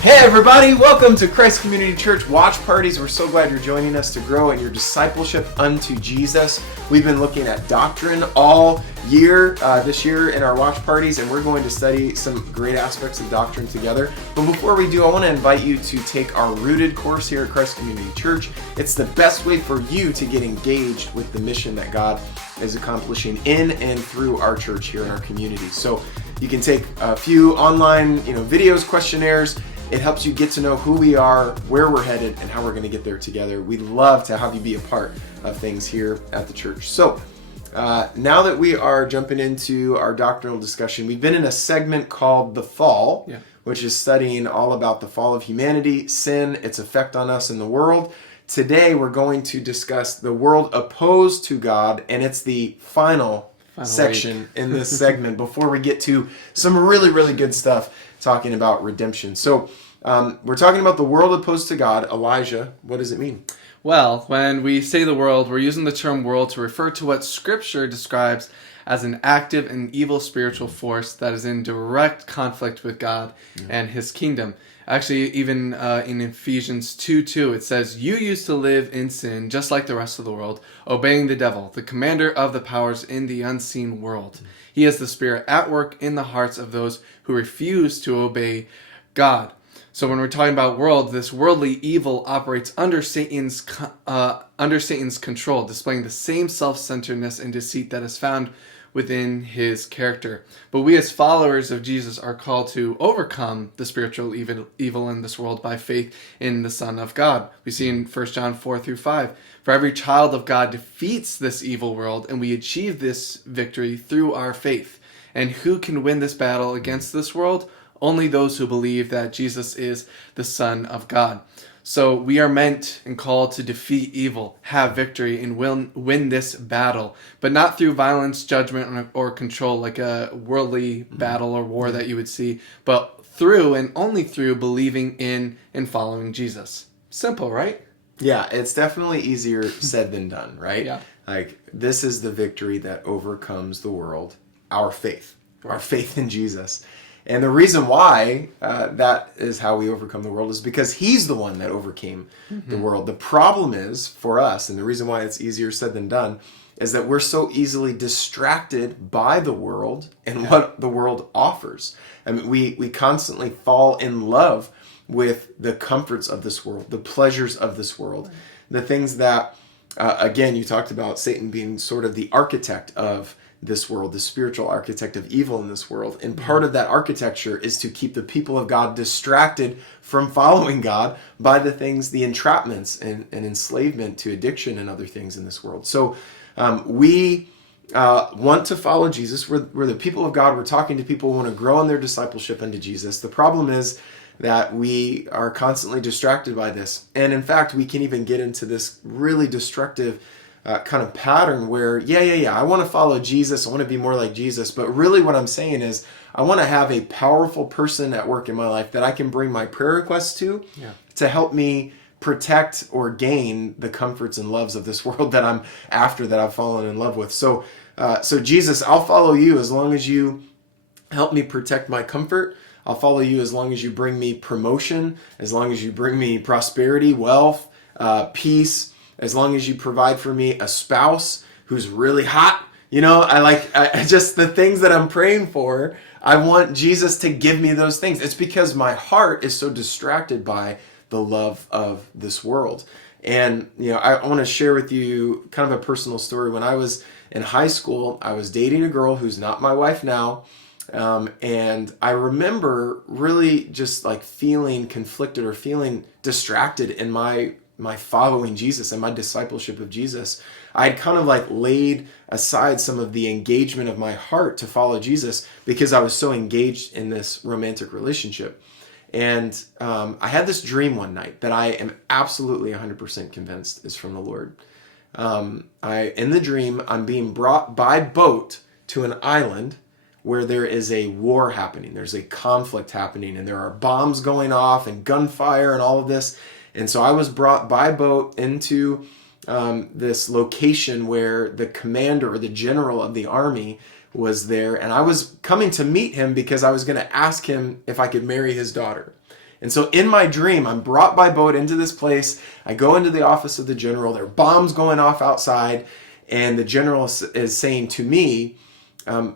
Hey everybody, welcome to Christ Community Church Watch Parties. We're so glad you're joining us to grow in your discipleship unto Jesus. We've been looking at doctrine all year, this year in our watch parties, and we're going to study some great aspects of doctrine together. But before we do, I want to invite you to take our Rooted course here at Christ Community Church. It's the best way for you to get engaged with the mission that God is accomplishing in and through our church here in our community. So you can take a few online, videos, questionnaires. It helps you get to know who we are, where we're headed, and how we're going to get there together. We'd love to have you be a part of things here at the church. So now that we are jumping into our doctrinal discussion, we've been in a segment called The Fall, which is studying all about the fall of humanity, sin, its effect on us in the world. Today we're going to discuss the world opposed to God, and it's the final section in this segment before we get to some really, really good stuff talking about redemption. So we're talking about the world opposed to God. Elijah, what does it mean? Well, when we say the world, we're using the term world to refer to what Scripture describes as an active and evil spiritual force that is in direct conflict with God and His kingdom. Actually, even in Ephesians 2:2, it says, "You used to live in sin just like the rest of the world, obeying the devil, the commander of the powers in the unseen world. He is the spirit at work in the hearts of those who refuse to obey God." So when we're talking about world, this worldly evil operates under Satan's control, displaying the same self-centeredness and deceit that is found within his character. But we as followers of Jesus are called to overcome the spiritual evil in this world by faith in the Son of God. We see in 1 John 4-5, "For every child of God defeats this evil world, and we achieve this victory through our faith. And who can win this battle against this world? Only those who believe that Jesus is the Son of God." So we are meant and called to defeat evil, have victory, and win this battle, but not through violence, judgment, or control like a worldly battle or war that you would see, but through and only through believing in and following Jesus. Simple, right? Yeah, it's definitely easier said than done, right? Yeah. Like, this is the victory that overcomes the world, our faith in Jesus. And the reason why that is how we overcome the world is because He's the one that overcame the world. The problem is, for us, and the reason why it's easier said than done, is that we're so easily distracted by the world and what the world offers. I mean, we constantly fall in love with the comforts of this world, the pleasures of this world, the things that, again, you talked about Satan being sort of the architect of this world, the spiritual architect of evil in this world. And part of that architecture is to keep the people of God distracted from following God by the things, the entrapments and enslavement to addiction and other things in this world. So we want to follow Jesus. We're the people of God. We're talking to people who want to grow in their discipleship unto Jesus. The problem is that we are constantly distracted by this. And in fact, we can even get into this really destructive kind of pattern where, I want to follow Jesus. I want to be more like Jesus. But really what I'm saying is I want to have a powerful person at work in my life that I can bring my prayer requests to help me protect or gain the comforts and loves of this world that I'm after, that I've fallen in love with. So Jesus, I'll follow you as long as you help me protect my comfort. I'll follow you as long as you bring me promotion, as long as you bring me prosperity, wealth, peace, as long as you provide for me a spouse who's really hot. I just the things that I'm praying for, I want Jesus to give me those things. It's because my heart is so distracted by the love of this world. And, I want to share with you kind of a personal story. When I was in high school, I was dating a girl who's not my wife now. And I remember really just like feeling conflicted or feeling distracted in my following Jesus and my discipleship of Jesus. I had kind of like laid aside some of the engagement of my heart to follow Jesus because I was so engaged in this romantic relationship. And I had this dream one night that I am absolutely 100% convinced is from the Lord. In the dream, I'm being brought by boat to an island where there is a war happening. There's a conflict happening, and there are bombs going off and gunfire and all of this. And so I was brought by boat into this location where the commander or the general of the army was there. And I was coming to meet him because I was going to ask him if I could marry his daughter. And so in my dream, I'm brought by boat into this place. I go into the office of the general. There are bombs going off outside. And the general is saying to me,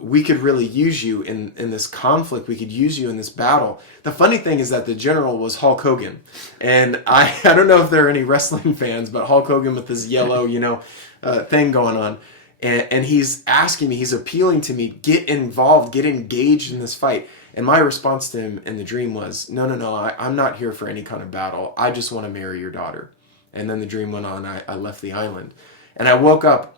we could really use you in this conflict. We could use you in this battle. The funny thing is that the general was Hulk Hogan. And I don't know if there are any wrestling fans, but Hulk Hogan with this yellow, thing going on. And he's asking me, he's appealing to me, get involved, get engaged in this fight. And my response to him in the dream was, no, I'm not here for any kind of battle. I just want to marry your daughter. And then the dream went on. I left the island. And I woke up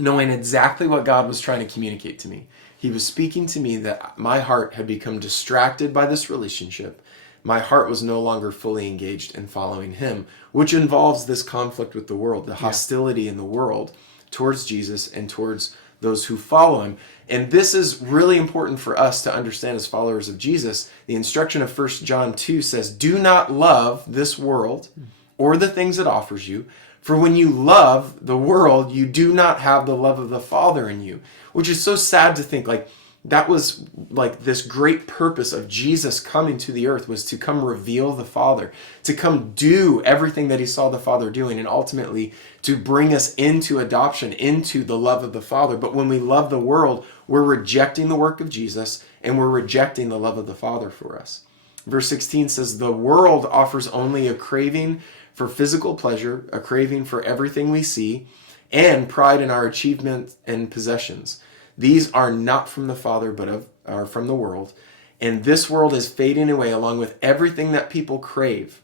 knowing exactly what God was trying to communicate to me. He was speaking to me that my heart had become distracted by this relationship. My heart was no longer fully engaged in following him, which involves this conflict with the world, the hostility in the world towards Jesus and towards those who follow him. And this is really important for us to understand as followers of Jesus. The instruction of 1 John 2 says, do not love this world or the things it offers you. For when you love the world, you do not have the love of the Father in you. Which is so sad to think, like, that was like this great purpose of Jesus coming to the earth, was to come reveal the Father, to come do everything that he saw the Father doing, and ultimately to bring us into adoption, into the love of the Father. But when we love the world, we're rejecting the work of Jesus, and we're rejecting the love of the Father for us. Verse 16 says, the world offers only a craving for physical pleasure, a craving for everything we see, and pride in our achievement and possessions. These are not from the Father, but are from the world. And this world is fading away along with everything that people crave.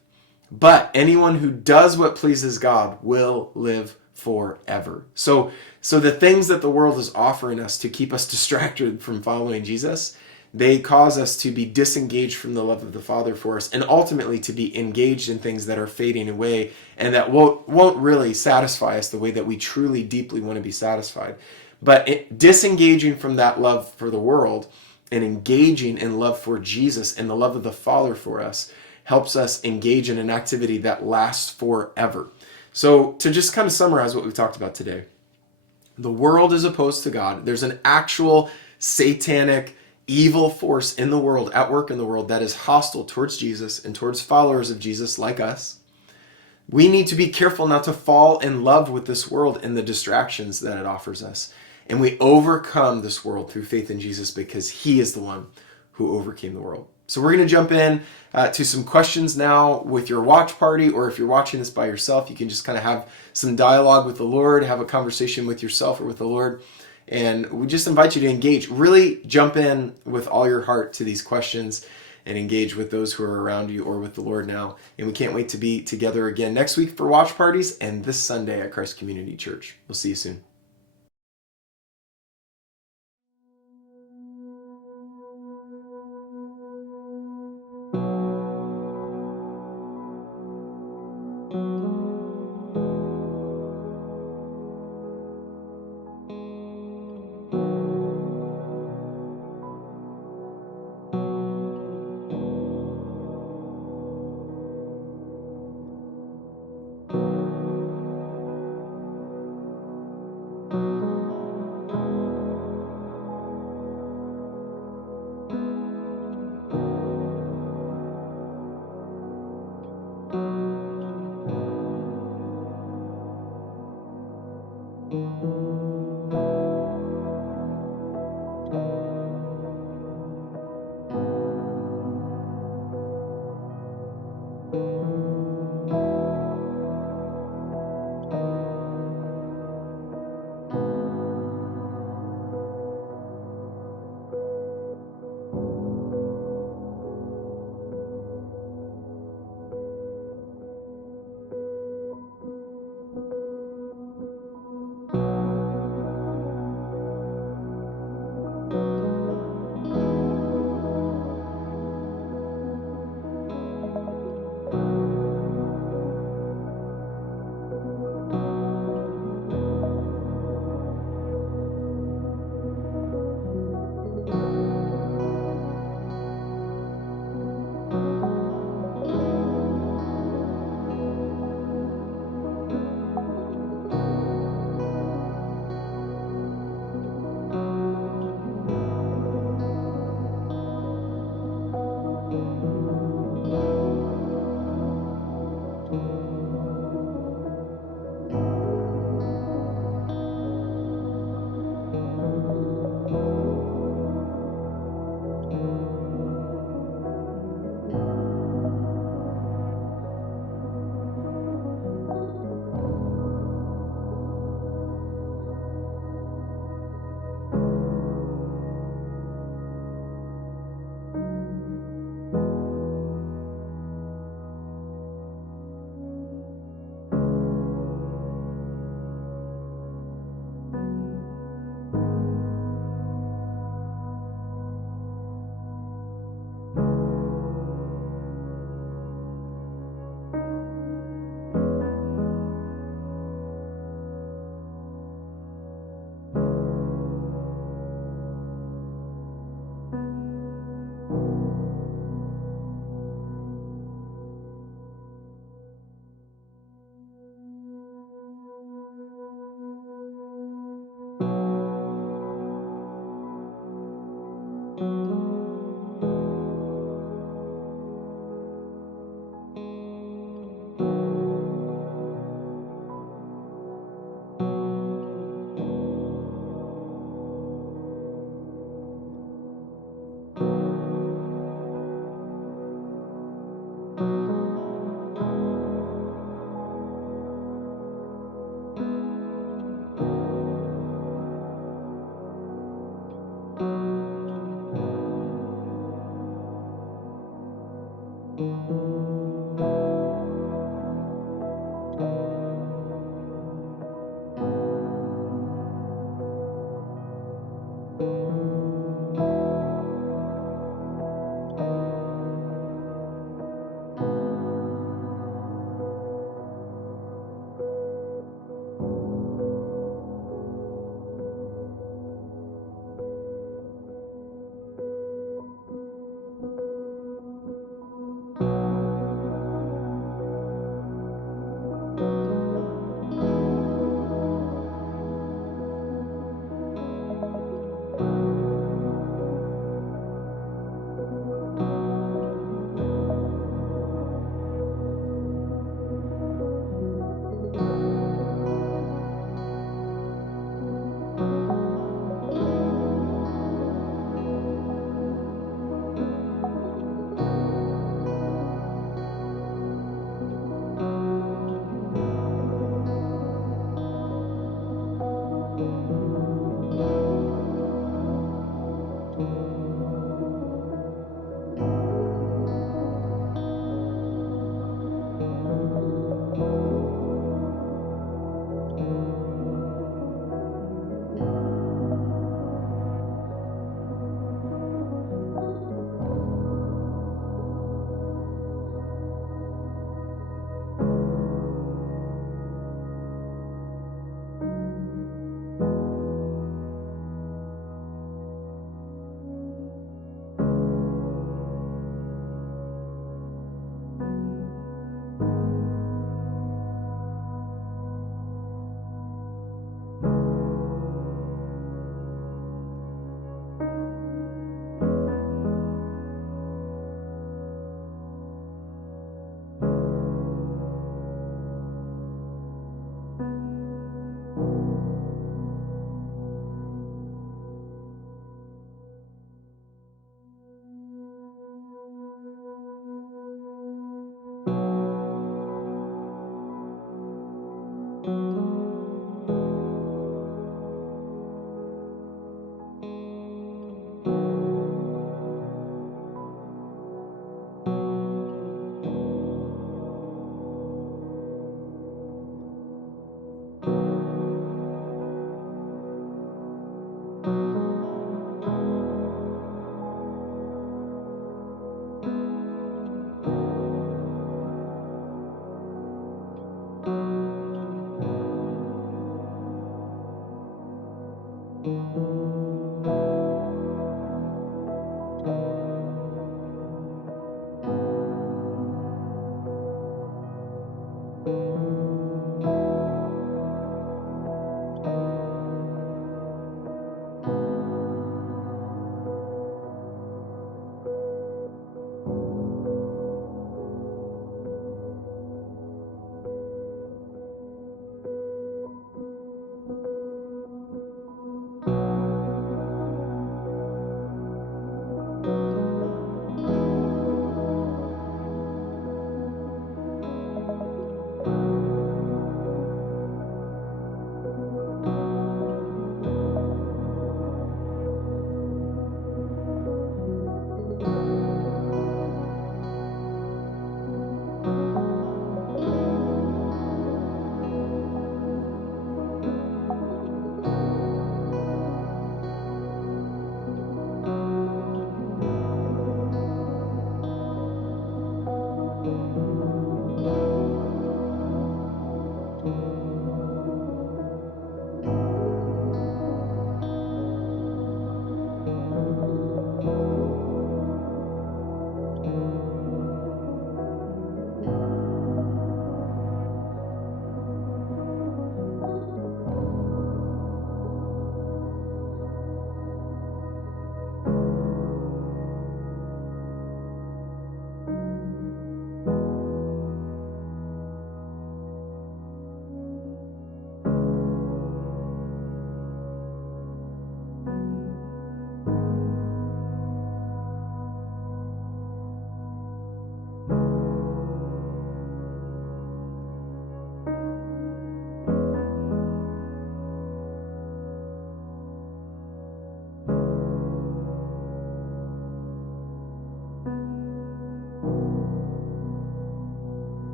But anyone who does what pleases God will live forever. So the things that the world is offering us to keep us distracted from following Jesus, they cause us to be disengaged from the love of the Father for us, and ultimately to be engaged in things that are fading away and that won't really satisfy us the way that we truly, deeply want to be satisfied. But disengaging from that love for the world and engaging in love for Jesus and the love of the Father for us helps us engage in an activity that lasts forever. So to just kind of summarize what we've talked about today, the world is opposed to God. There's an actual satanic evil force in the world, at work in the world, that is hostile towards Jesus and towards followers of Jesus like us. We need to be careful not to fall in love with this world and the distractions that it offers us. And we overcome this world through faith in Jesus because he is the one who overcame the world. So we're going to jump in to some questions now with your watch party, or if you're watching this by yourself, you can just kind of have some dialogue with the Lord, have a conversation with yourself or with the Lord. And we just invite you to engage. Really jump in with all your heart to these questions and engage with those who are around you or with the Lord now. And we can't wait to be together again next week for watch parties and this Sunday at Christ Community Church. We'll see you soon.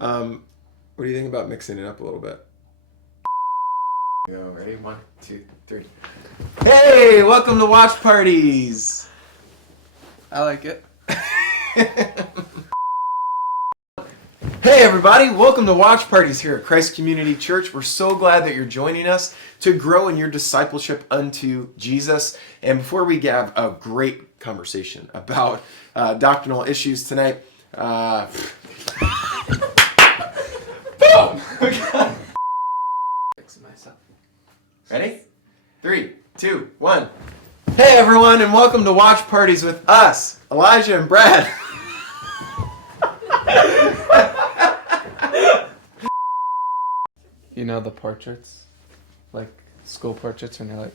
What do you think about mixing it up a little bit? Go, ready? 1, 2, 3. Hey, welcome to Watch Parties. I like it. Hey everybody, welcome to Watch Parties here at Christ Community Church. We're so glad that you're joining us to grow in your discipleship unto Jesus. And before we have a great conversation about doctrinal issues tonight, boom! Fixing myself. Ready? 3, 2, 1. Hey everyone, and welcome to Watch Parties with us, Elijah and Brad. You know the portraits? Like school portraits when you're like